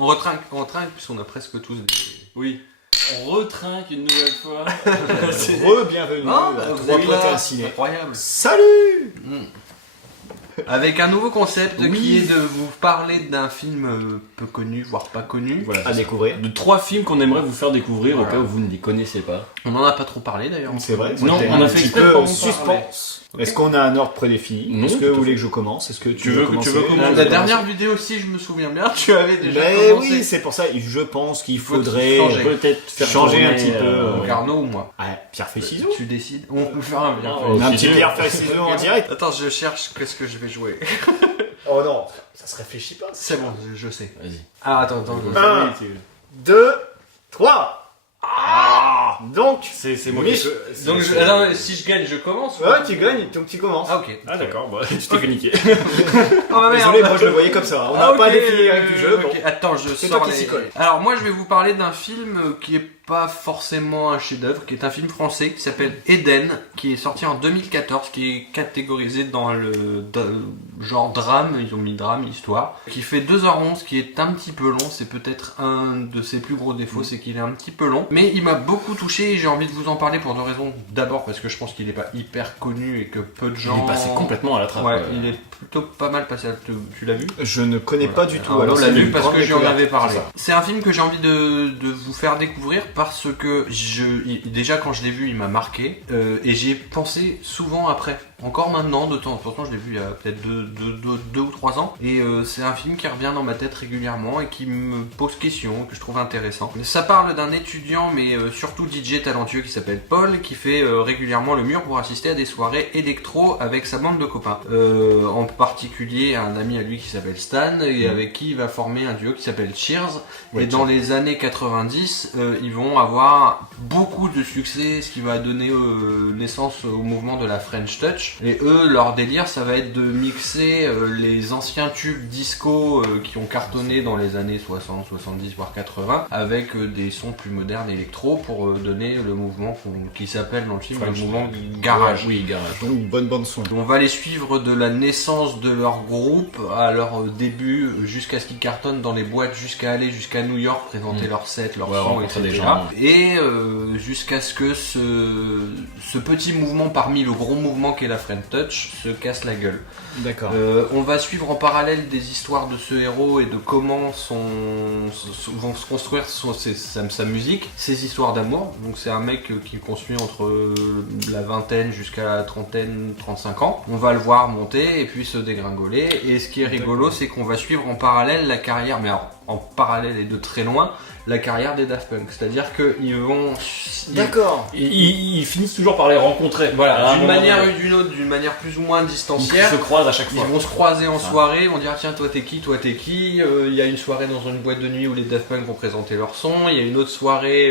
On retrinque puisqu'on a presque tous des... Oui. On retrinque une nouvelle fois. Re-bienvenue Non, à vous Trois êtes Potes et là, un Ciné. incroyable. Salut. Avec un nouveau concept Oui. qui est de vous parler d'un film peu connu, voire pas connu. Voilà, À c'est ça. découvrir. De 3 films qu'on aimerait vous faire découvrir Voilà. au cas où vous ne les connaissez pas. On en a pas trop parlé d'ailleurs. C'est vrai. Non, C'était on a un fait petit exprès peu pour en suspense. Ok. Est-ce qu'on a un ordre prédéfini? Non, Est-ce que tout à vous voulez fait. que je commence? Est-ce que Tu veux commencer? commencer La dernière vidéo aussi, je me souviens bien, tu avais déjà Mais commencé. oui, c'est pour ça. Je pense qu'il Faut faudrait changer. Peut-être faire Changer un tourner, petit peu, Donc Arnaud ou moi. Ouais, pierre feuille ciseaux. Tu décides. On peut faire un bien. Oh, Un c'est petit dur. pierre feuille ciseaux en direct. Attends, je cherche qu'est-ce que je vais jouer. Oh non, ça se réfléchit pas. C'est bon, je sais. Vas-y. Ah, attends. 1, 2, 3. Ah, donc, C'est moi Mais qui... je- Donc, alors, si je gagne, je commence. ouais, tu gagnes, donc tu commences. Ah, ok. Ah d'accord, bah, tu t'es fait niquer. Ah, Désolé, moi je le voyais comme ça. On n'a Ah, pas ok, défini les règles du jeu. ok. Bon. Attends, je C'est sors toi qui les... s'y colle. Alors moi, je vais vous parler d'un film qui est pas forcément un chef-d'œuvre, qui est un film français qui s'appelle Eden, qui est sorti en 2014, qui est catégorisé dans le genre drame, ils ont mis drame, histoire, qui fait 2h11, qui est un petit peu long, c'est peut-être un de ses plus gros défauts, c'est qu'il est un petit peu long, mais il m'a beaucoup touché et j'ai envie de vous en parler pour deux raisons. D'abord parce que je pense qu'il est pas hyper connu et que peu de gens... Il est passé complètement à la trappe. Ouais, il est plutôt pas mal passé. Tu l'as vu? Je ne connais pas du tout. Alors, on l'a c'est vu une parce grande que j'en découverte. avais parlé. C'est ça. C'est un film que j'ai envie de vous faire découvrir parce que déjà quand je l'ai vu, il m'a marqué et j'y ai pensé souvent après. Encore maintenant, de temps en temps, je l'ai vu il y a peut-être 2 ou 3 ans. Et c'est un film qui revient dans ma tête régulièrement et qui me pose question, que je trouve intéressant. Ça parle d'un étudiant, mais surtout DJ talentueux qui s'appelle Paul, qui fait régulièrement le mur pour assister à des soirées électro avec sa bande de copains. En particulier un ami à lui qui s'appelle Stan et avec qui il va former un duo qui s'appelle Cheers. Ouais, et dans les années 90, ils vont avoir beaucoup de succès, ce qui va donner naissance au mouvement de la French Touch. Et eux, leur délire, ça va être de mixer les anciens tubes disco qui ont cartonné dans les années 60, 70, voire 80, avec des sons plus modernes électro pour donner le mouvement qui s'appelle dans le film le mouvement garage. Oui, garage. Donc une bonne bande son. On va les suivre de la naissance de leur groupe à leur début jusqu'à ce qu'ils cartonnent dans les boîtes, jusqu'à aller jusqu'à New York présenter leur set, leur son, rencontrer etc. des gens. Et jusqu'à ce que ce petit mouvement parmi le gros mouvement qu'est la French Touch se casse la gueule. D'accord. On va suivre en parallèle des histoires de ce héros et de comment vont se construire sa musique, ses histoires d'amour. Donc c'est un mec qui construit entre la vingtaine jusqu'à la trentaine, 35 ans. On va le voir monter et puis se dégringoler. Et ce qui est rigolo, c'est qu'on va suivre en parallèle la carrière, mais alors, en parallèle et de très loin, la carrière des Daft Punk. C'est-à-dire qu'ils vont... D'accord. Ils finissent toujours par les rencontrer. Voilà, À un d'une moment manière donné. ou d'une autre, d'une manière plus ou moins Ils distancière. se croisent à chaque Ils fois. vont se croiser en soirée, ils vont dire tiens toi t'es qui, il y a une soirée dans une boîte de nuit où les Daft Punk vont présenter leur son, il y a une autre soirée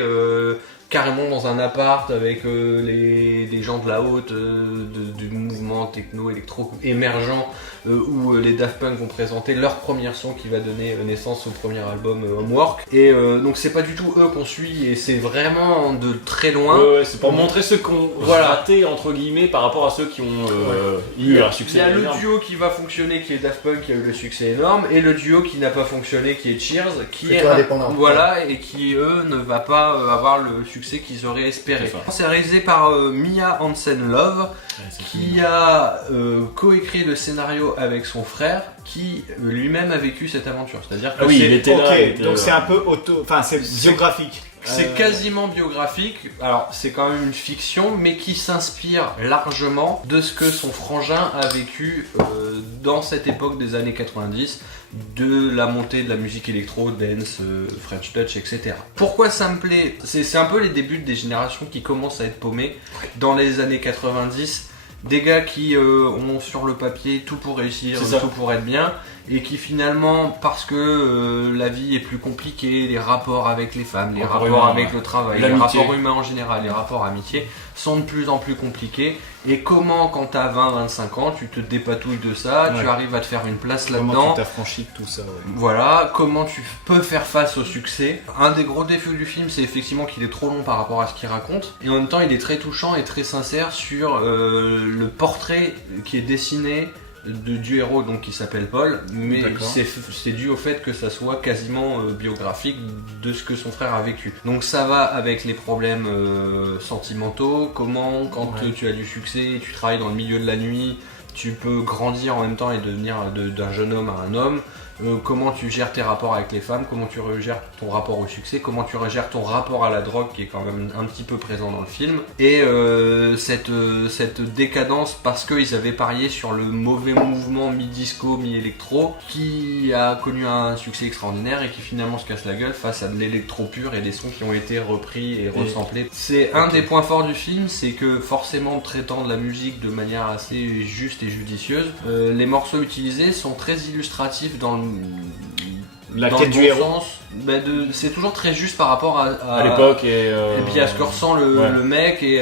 carrément dans un appart avec les gens de la haute du mouvement techno électro émergent où les Daft Punk vont présenter leur premier son qui va donner naissance au premier album Homework. Et donc c'est pas du tout eux qu'on suit et c'est vraiment de très loin. Ouais, c'est pour montrer ceux qui ont Voilà. raté entre guillemets par rapport à ceux qui ont eu un Il succès y a le énorme. duo qui va fonctionner qui est Daft Punk qui a eu le succès énorme et le duo qui n'a pas fonctionné qui est Cheers qui Plutôt est indépendant. voilà et qui eux ne va pas avoir le succès qu'ils auraient espéré. C'est ça. C'est réalisé par Mia Hansen-Love Ouais, c'est qui a coécrit le scénario avec son frère qui lui-même a vécu cette aventure. C'est-à-dire que Ah oui, c'est- il était là. il était donc là. c'est un peu enfin c'est C'est- biographique. c'est quasiment biographique, alors c'est quand même une fiction, mais qui s'inspire largement de ce que son frangin a vécu dans cette époque des années 90, de la montée de la musique électro, dance, French Touch, etc. Pourquoi ça me plaît ? C'est un peu les débuts des générations qui commencent à être paumées dans les années 90. Des gars qui ont sur le papier tout pour réussir, C'est ça. tout pour être bien, et qui finalement, parce que la vie est plus compliquée, les rapports avec les femmes, les Rapports rapports humains, avec ouais. le travail, les L'amitié. rapports humains en général, les rapports amitiés, sont de plus en plus compliqués. Et comment, quand t'as 20-25 ans, tu te dépatouilles de ça, tu Ouais. arrives à te faire une place Comment là-dedans. tu t'affranchis de tout ça, ouais. Voilà, comment tu peux faire face au succès. Un des gros défauts du film, c'est effectivement qu'il est trop long par rapport à ce qu'il raconte. Et en même temps, il est très touchant et très sincère sur le portrait qui est dessiné du héros donc qui s'appelle Paul, mais D'accord. c'est dû au fait que ça soit quasiment biographique de ce que son frère a vécu. Donc ça va avec les problèmes sentimentaux, comment quand tu as du succès et tu travailles dans le milieu de la nuit, tu peux grandir en même temps et devenir d'un jeune homme à un homme. Comment tu gères tes rapports avec les femmes, comment tu gères ton rapport au succès, comment tu gères ton rapport à la drogue qui est quand même un petit peu présent dans le film. Et cette décadence parce qu'ils avaient parié sur le mauvais mouvement mi-disco, mi-électro qui a connu un succès extraordinaire et qui finalement se casse la gueule face à de l'électro pur et des sons qui ont été repris et resamplés. C'est un des points forts du film, c'est que forcément traitant de la musique de manière assez juste et judicieuse, les morceaux utilisés sont très illustratifs dans La dans quête le du bon héros. sens, c'est toujours très juste par rapport À l'époque et puis à ce que ressent ouais. le mec et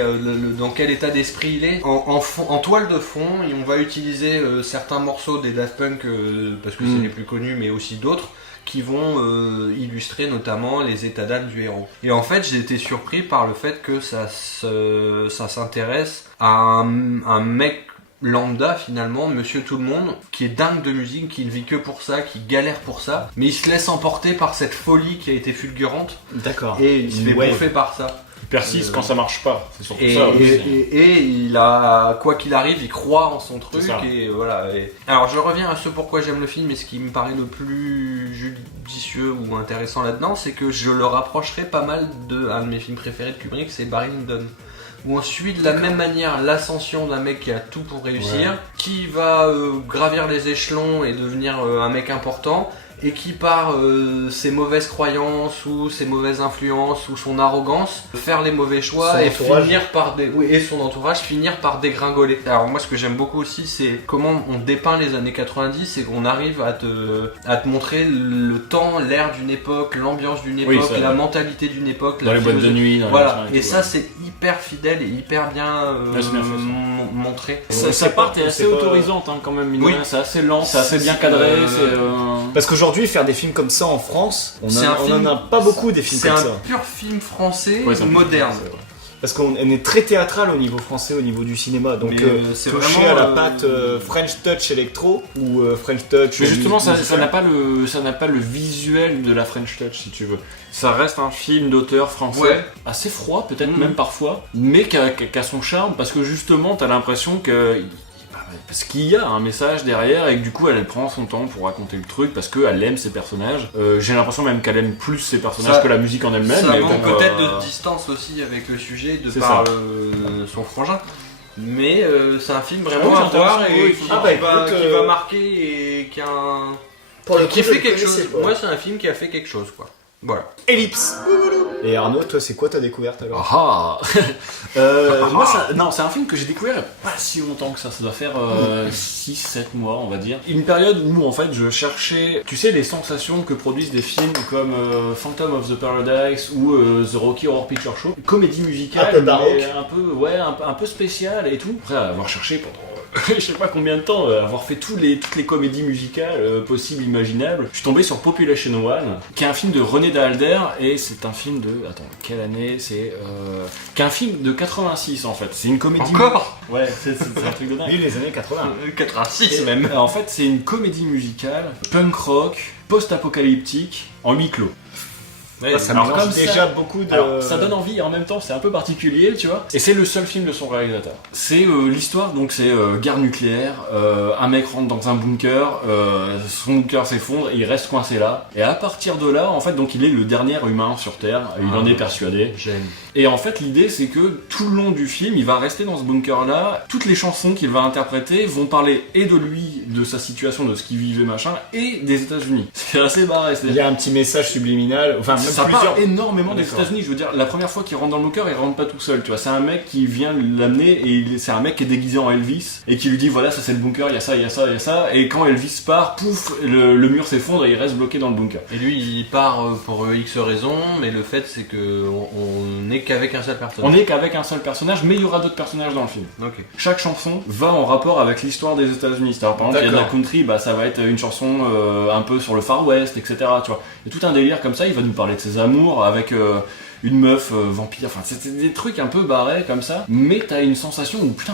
dans quel état d'esprit il est. En toile de fond, on va utiliser certains morceaux des Daft Punk parce que c'est les plus connus, mais aussi d'autres qui vont illustrer notamment les états d'âme du héros. Et en fait, j'ai été surpris par le fait que ça s'intéresse à un mec lambda finalement, monsieur tout le monde, qui est dingue de musique, qui ne vit que pour ça, qui galère pour ça, mais il se laisse emporter par cette folie qui a été fulgurante D'accord. et il se fait Ouais. bouffer par ça. Il persiste quand ça marche pas, c'est surtout Et, ça. aussi. et il a, quoi qu'il arrive, il croit en son truc C'est ça. et voilà. Alors je reviens à ce pourquoi j'aime le film et ce qui me paraît le plus judicieux ou intéressant là-dedans, c'est que je le rapprocherai pas mal de un de mes films préférés de Kubrick, c'est Barry Lyndon. Où on suit de la même manière l'ascension d'un mec qui a tout pour réussir, qui va gravir les échelons et devenir un mec important, et qui par ses mauvaises croyances ou ses mauvaises influences ou son arrogance faire les mauvais choix Son et entourage. finir par et son entourage finir par dégringoler. Alors moi ce que j'aime beaucoup aussi c'est comment on dépeint les années 90 et qu'on arrive à te montrer le temps, l'air d'une époque, l'ambiance d'une Oui, époque, ça, la ouais. mentalité d'une époque, Dans la les boîtes de philosophie. nuit, dans les Voilà, machins et tout, ça ouais. c'est hyper fidèle et hyper bien, Ouais, c'est bien fait, ça. montré. Sa part est assez c'est pas- autorisante hein, quand même, mine de Oui. rien. C'est assez lent, c'est assez bien cadré. Parce qu'aujourd'hui, faire des films comme ça en France, on C'est un en film- a pas beaucoup des films C'est comme un ça. pur film français Ouais, c'est un moderne. C'est vrai. Parce qu'on est très théâtral au niveau français, au niveau du cinéma. Donc, Mais, c'est toucher vraiment, à la patte French Touch électro ou French Touch. Mais justement, ça musical. n'a pas le visuel de la French Touch, si tu veux. Ça reste un film d'auteur français, Ouais. assez froid, peut-être Mhm. même parfois, mais qui a son charme, parce que justement, t'as l'impression que... Parce qu'il y a un message derrière et que du coup elle prend son temps pour raconter le truc parce qu'elle aime ses personnages. J'ai l'impression même qu'elle aime plus ses personnages Ça- que la musique en elle-même. Ça mais manque bon, peut-être de distance aussi avec le sujet de C'est par ça. son frangin. Mais c'est un film Ah vraiment oui, à c'est voir intéressant, et oui, qui, Ah bah, qui va, écoute, qui va marquer et qui a un... Pour le qui coup, fait je le quelque connaissais chose. pas. Moi c'est un film qui a fait quelque chose quoi. Voilà. Ellipse. Et Arnaud, toi, c'est quoi ta découverte alors Ah moi, non, c'est un film que j'ai découvert il n'y a pas si longtemps que ça doit faire 6-7 mois, on va dire. Une période où, en fait, je cherchais, tu sais, les sensations que produisent des films comme Phantom of the Paradise ou The Rocky Horror Picture Show. Comédie musicale, Un peu baroque. mais un peu spéciale et tout. Après avoir cherché pendant je sais pas combien de temps, avoir fait toutes les comédies musicales possibles, imaginables, je suis tombé sur Population One, qui est un film de René Daalder, et c'est un film de... Attends, quelle année c'est qui est un film de 86 en fait. C'est une comédie... Encore Ouais, c'est un truc de dingue. Oui, les années 80. 86 Et, même. en fait, c'est une comédie musicale, punk rock, post-apocalyptique, en huis clos. Ah, ça alors mélange comme ça- déjà beaucoup de. Alors, ça donne envie et en même temps c'est un peu particulier, tu vois. Et c'est le seul film de son réalisateur. C'est l'histoire, donc c'est guerre nucléaire, un mec rentre dans un bunker, son bunker s'effondre et il reste coincé là. Et à partir de là, en fait, donc il est le dernier humain sur Terre, il en est persuadé. J'aime. Et en fait, l'idée, c'est que tout le long du film, il va rester dans ce bunker-là. Toutes les chansons qu'il va interpréter vont parler et de lui, de sa situation, de ce qu'il vivait, machin, et des États-Unis. C'est assez barré. Il y a un petit message subliminal. Enfin, même Ça plusieurs. parle énormément des D'accord. États-Unis. Je veux dire, la première fois qu'il rentre dans le bunker, il rentre pas tout seul. Tu vois, c'est un mec qui vient l'amener et c'est un mec qui est déguisé en Elvis et qui lui dit voilà, ça c'est le bunker, il y a ça, il y a ça, il y a ça. Et quand Elvis part, pouf, le mur s'effondre et il reste bloqué dans le bunker. Et lui il part pour X raisons, mais le fait c'est que on n'est qu'avec un seul personnage. On n'est qu'avec un seul personnage, mais il y aura d'autres personnages dans le film. Ok. Chaque chanson va en rapport avec l'histoire des États-Unis. C'est-à-dire, par exemple, il y a de la D'accord. country, bah, ça va être une chanson un peu sur le Far West, etc. Tu vois. Il y a tout un délire comme ça. Il va nous parler de ses amours avec une meuf vampire, enfin c'était des trucs un peu barrés comme ça, mais t'as une sensation où putain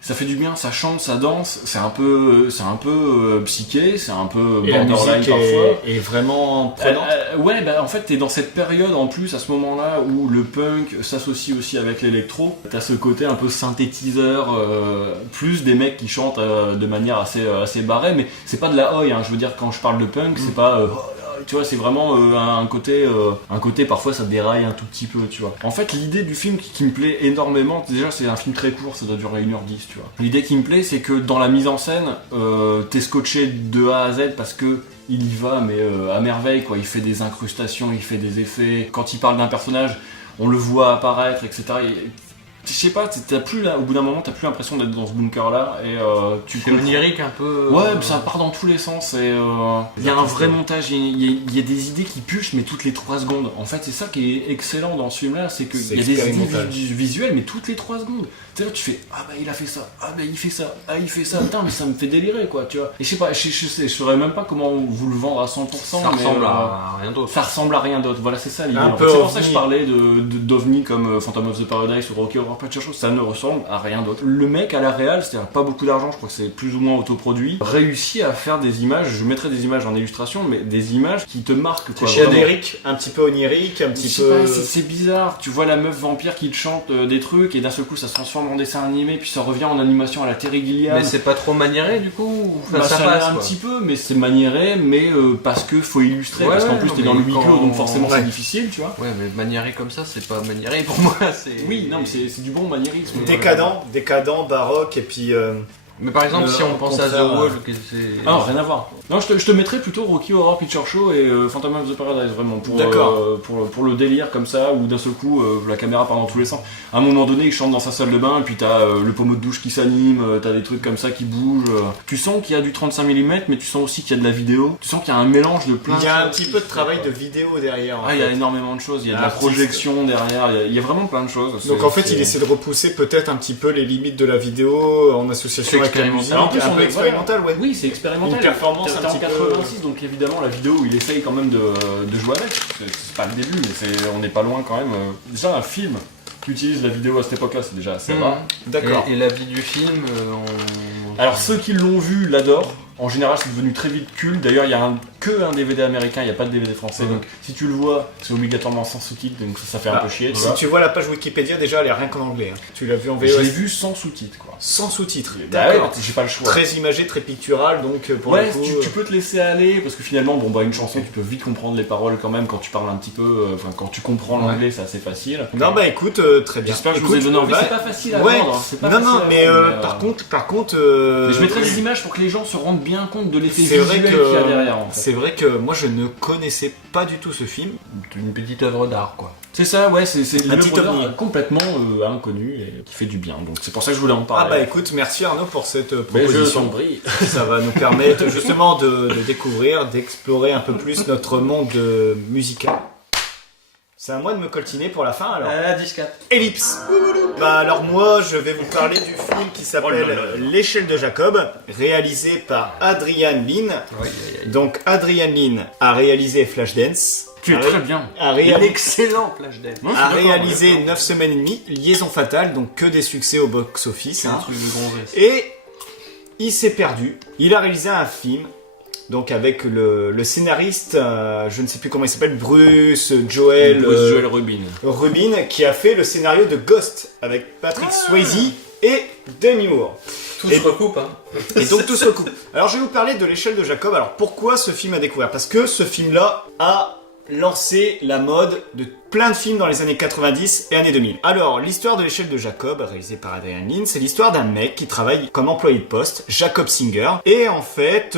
ça fait du bien, ça chante, ça danse, c'est un peu psyché, c'est un peu Et la borderline musique parfois. est vraiment prenante. Ouais, bah en fait t'es dans cette période en plus à ce moment-là où le punk s'associe aussi avec l'électro. T'as ce côté un peu synthétiseur, plus des mecs qui chantent de manière assez barrée, mais c'est pas de la oi, hein. Je veux dire quand je parle de punk, c'est pas tu vois, c'est vraiment un côté parfois ça déraille un tout petit peu, tu vois. En fait, l'idée du film qui me plaît énormément, déjà c'est un film très court, ça doit durer 1h10, tu vois. L'idée qui me plaît, c'est que dans la mise en scène, t'es scotché de A à Z parce que il y va, mais à merveille, quoi. Il fait des incrustations, il fait des effets. Quand il parle d'un personnage, on le voit apparaître, etc. Je sais pas, au bout d'un moment, t'as plus l'impression d'être dans ce bunker-là et C'est onirique un peu. Ouais, ça part dans tous les sens et il y a un vrai montage, il y a des idées qui pulsent mais toutes les 3 secondes. En fait, c'est ça qui est excellent dans ce film-là, c'est qu'il y a des idées visuelles mais toutes les 3 secondes. Tu sais, là, tu fais ah bah il a fait ça, ah bah il fait ça, ah il fait ça, putain mais ça me fait délirer quoi, tu vois. Et je sais pas, je saurais même pas comment vous le vendre à 100%. Ça ressemble à rien d'autre. Ça ressemble à rien d'autre, voilà, c'est ça l'idée. Un En peu fait, c'est pour ça que ovni. je parlais d'OVNI comme Phantom of the Paradise ou Rocky Horror Picture Show, ça ne ressemble à rien d'autre. Le mec à la réal, c'est-à-dire pas beaucoup d'argent, je crois que c'est plus ou moins autoproduit, réussit à faire des images, je mettrai des images en illustration, mais des images qui te marquent quoi. C'est Vraiment. onirique, un petit peu onirique, un petit Je sais peu. pas, c'est bizarre, tu vois la meuf vampire qui te chante des trucs et d'un seul coup ça se transforme en dessin animé puis ça revient en animation à la Terry Gilliam. Mais c'est pas trop maniéré du coup. Enfin, Bah, ça ça passe l'est un quoi. petit peu, mais c'est maniéré, mais parce que faut illustrer, Ouais, parce qu'en ouais, plus non, t'es dans mais le huis clos, quand- donc forcément Ouais. c'est difficile, tu vois. Ouais, mais maniéré comme ça, c'est pas maniéré pour moi. Oui, non, mais c'est du bon maniérisme. Décadent, baroque, et puis. Mais par exemple, si on pense à contraire, The Wall, que c'est. Ah, rien à voir. Non, je te mettrais plutôt Rocky Horror Picture Show et Phantom of the Paradise, vraiment, D'accord. pour le délire comme ça, où d'un seul coup, la caméra part dans tous les sens. À un moment donné, il chante dans sa salle de bain, et puis t'as le pommeau de douche qui s'anime, t'as des trucs comme ça qui bougent. Tu sens qu'il y a du 35 mm, mais tu sens aussi qu'il y a de la vidéo. Tu sens qu'il y a un mélange de plein Il y a un choses. petit peu de travail de vidéo derrière. en Ah, il y a fait. énormément de choses, il y a de la Artiste. projection derrière, il y a vraiment plein de choses. Donc en fait, il essaie de repousser peut-être un petit peu les limites de la vidéo en association C'est avec la musique. expérimental. En plus, Un on peu est- expérimental, ouais. Oui, c'est expérimental. Une performance T'es un en petit peu- 86, donc évidemment la vidéo il essaye quand même de jouer avec. C'est pas le début, mais on n'est pas loin quand même. Déjà un film qui utilise la vidéo à cette époque-là, c'est déjà assez rare. D'accord. Et la vie du film, Alors ceux qui l'ont vu l'adorent. En général, c'est devenu très vite culte. D'ailleurs, il y a que un DVD américain, il n'y a pas de DVD français. Mhm. Donc, si tu le vois, c'est obligatoirement sans sous-titres, donc ça fait un Ah, peu chier. Tu Si vois. tu vois la page Wikipédia, déjà, elle est rien qu'en anglais. hein. Tu l'as vu en Je l'ai VOS vu sans sous-titres, quoi. sans sous-titres. Bah ouais, D'accord. j'ai pas le choix. Très imagé, très pictural, donc pour Ouais, le coup. tu peux te laisser aller parce que finalement, bon bah une chanson, tu peux vite comprendre les paroles quand même quand tu parles un petit peu. Enfin, quand tu comprends l'anglais, c'est assez facile. Non, bah écoute, très bien. J'espère que je Écoute, vous ai donné envie. ouais. C'est pas facile à Ouais. vendre. Hein. C'est pas Non, facile non, à mais vendre, par contre. mais je mettrai des images pour que les gens se rendent bien compte de l'effet C'est vrai visuel qu'il y a que derrière. En fait. c'est vrai que moi je ne connaissais pas du tout ce film. une petite œuvre d'art quoi. C'est ça, ouais, c'est Un petit l'œuvre d'art ovni. complètement inconnu et qui fait du bien. Donc c'est pour ça que je voulais en Ah parler. bah écoute, merci Arnaud pour cette Mais je proposition. t'en prie. Ça va nous permettre justement de découvrir, d'explorer un peu plus notre monde musical. C'est à moi de me coltiner pour la fin alors. 10-4. Ellipse. Bah alors moi je vais vous parler du film qui s'appelle Oh là là là. L'échelle de Jacob, réalisé par Adrian Lin. Donc Adrian Lin a réalisé Flashdance. Tu es a, très bien. a Un réalisé excellent Flashdance. Moi, je suis a d'accord, réalisé ouais. 9 semaines et demie, Liaison fatale, donc que des succès au box-office. C'est un hein. truc de gonzesse. Et il s'est perdu. Il a réalisé un film, donc avec le scénariste, je ne sais plus comment il s'appelle, Bruce Joel, Joel Rubin. Rubin, qui a fait le scénario de Ghost avec Patrick Swayze et Demi Moore. Tout Et- se recoupe hein. Et donc tout se recoupe. Alors je vais vous parler de l'échelle de Jacob. Alors pourquoi ce film à découvrir? Parce que ce film-là a lancé la mode de plein de films dans les années 90 et années 2000. Alors, l'histoire de l'échelle de Jacob, réalisée par Adrian Lin, c'est l'histoire d'un mec qui travaille comme employé de poste, Jacob Singer, et en fait,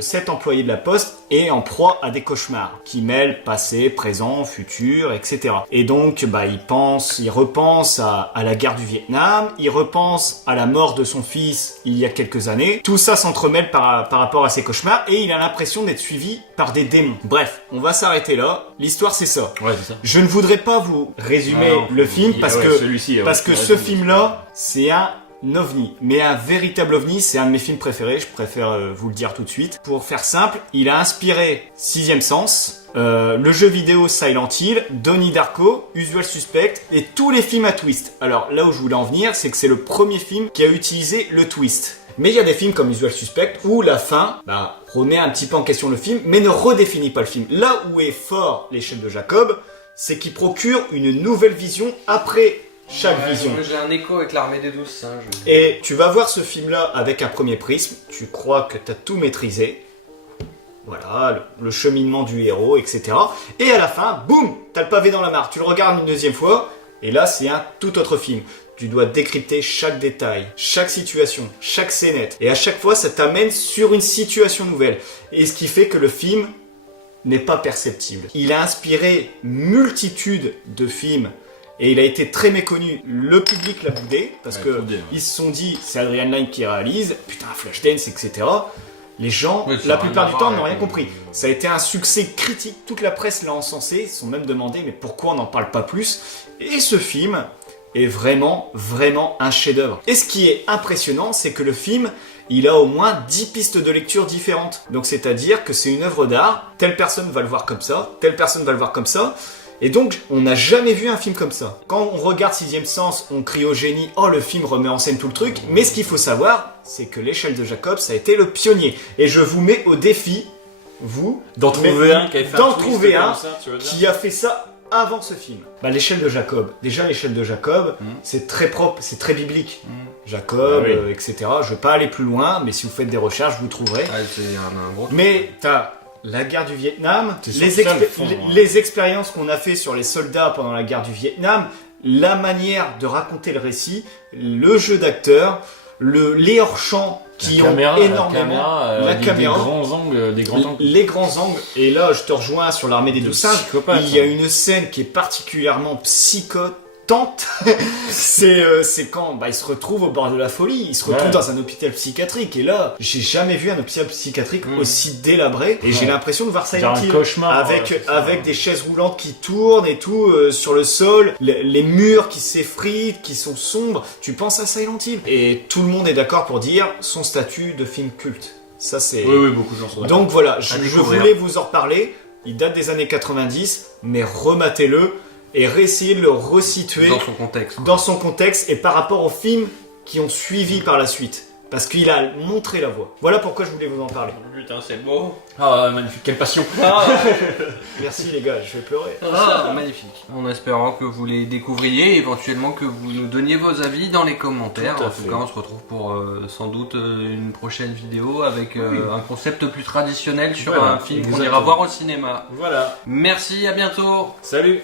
cet employé de la poste est en proie à des cauchemars qui mêlent passé, présent, futur, etc. Et donc, bah, il repense à la guerre du Vietnam, il repense à la mort de son fils il y a quelques années. Tout ça s'entremêle par rapport à ces cauchemars et il a l'impression d'être suivi par des démons. Bref, on va s'arrêter là. L'histoire, c'est ça. Ouais, c'est ça. Je ne voudrais pas vous résumer Ah non, le film il- parce ouais, que celui-ci, ouais, parce que ouais, ce ouais. film-là, c'est un ovni. Mais un véritable ovni, c'est un de mes films préférés, je préfère vous le dire tout de suite. Pour faire simple, il a inspiré Sixième Sens, le jeu vidéo Silent Hill, Donnie Darko, Usual Suspect et tous les films à twist. Alors là où je voulais en venir, c'est que c'est le premier film qui a utilisé le twist. Mais il y a des films comme Usual Suspect où la fin remet un petit peu en question le film, mais ne redéfinit pas le film. Là où est fort l'échelle de Jacob, c'est qu'il procure une nouvelle vision après chaque vision. J'ai un écho avec l'armée des 12 singes. Et tu vas voir ce film-là avec un premier prisme, tu crois que tu as tout maîtrisé. Voilà, le cheminement du héros, etc. Et à la fin, boum, t'as le pavé dans la mare. Tu le regardes une deuxième fois, et là c'est un tout autre film. Tu dois décrypter chaque détail, chaque situation, chaque scénette. Et à chaque fois, ça t'amène sur une situation nouvelle. Et ce qui fait que le film n'est pas perceptible. Il a inspiré multitude de films et il a été très méconnu. Le public l'a boudé parce que ils se sont dit c'est Adrian Lyne qui réalise, putain Flashdance, etc. Les gens, la plupart du temps, n'ont rien compris. Ça a été un succès critique, toute la presse l'a encensé, ils se sont même demandé mais pourquoi on n'en parle pas plus. Et ce film est vraiment, vraiment un chef-d'œuvre. Et ce qui est impressionnant, c'est que le film, il a au moins 10 pistes de lecture différentes. Donc c'est-à-dire que c'est une œuvre d'art, telle personne va le voir comme ça, telle personne va le voir comme ça, et donc on n'a jamais vu un film comme ça. Quand on regarde Sixième Sens, on crie au génie, oh le film remet en scène tout le truc, mais ce qu'il faut savoir, c'est que l'échelle de Jacob, ça a été le pionnier. Et je vous mets au défi, vous, d'en trouver un qui a fait ça avant ce film. L'échelle de Jacob. Déjà, l'échelle de Jacob, c'est très propre, c'est très biblique. Jacob, etc. Je vais pas aller plus loin, mais si vous faites des recherches, vous trouverez. C'est un gros truc. Mais t'as la guerre du Vietnam, les expériences qu'on a fait sur les soldats pendant la guerre du Vietnam, la manière de raconter le récit, le jeu d'acteur, les hors-champs qui ont énormément la caméra, des grands angles, les grands angles. Et là, je te rejoins sur l'armée des 12 singes. Il y a une scène qui est particulièrement psychotante. C'est quand il se retrouve au bord de la folie, il se retrouve dans un hôpital psychiatrique. Et là, j'ai jamais vu un hôpital psychiatrique aussi délabré. Et j'ai l'impression de voir Silent Hill avec des chaises roulantes qui tournent et tout sur le sol, les murs qui s'effritent, qui sont sombres. Tu penses à Silent Hill. Et tout le monde est d'accord pour dire son statut de film culte. Ça c'est. Oui, beaucoup de gens sont d'accord. Donc voilà, je voulais vous en reparler. Il date des années 90, mais rematez-le. Et réessayer de le resituer dans son contexte et par rapport aux films qui ont suivi par la suite. Parce qu'il a montré la voie. Voilà pourquoi je voulais vous en parler. Putain, c'est beau. Ah, magnifique, quelle passion. Merci les gars, je vais pleurer. Magnifique. En espérant que vous les découvriez, éventuellement que vous nous donniez vos avis dans les commentaires. En tout cas, on se retrouve pour sans doute une prochaine vidéo avec un concept plus traditionnel sur un film qu'on ira voir au cinéma. Voilà. Merci, à bientôt. Salut.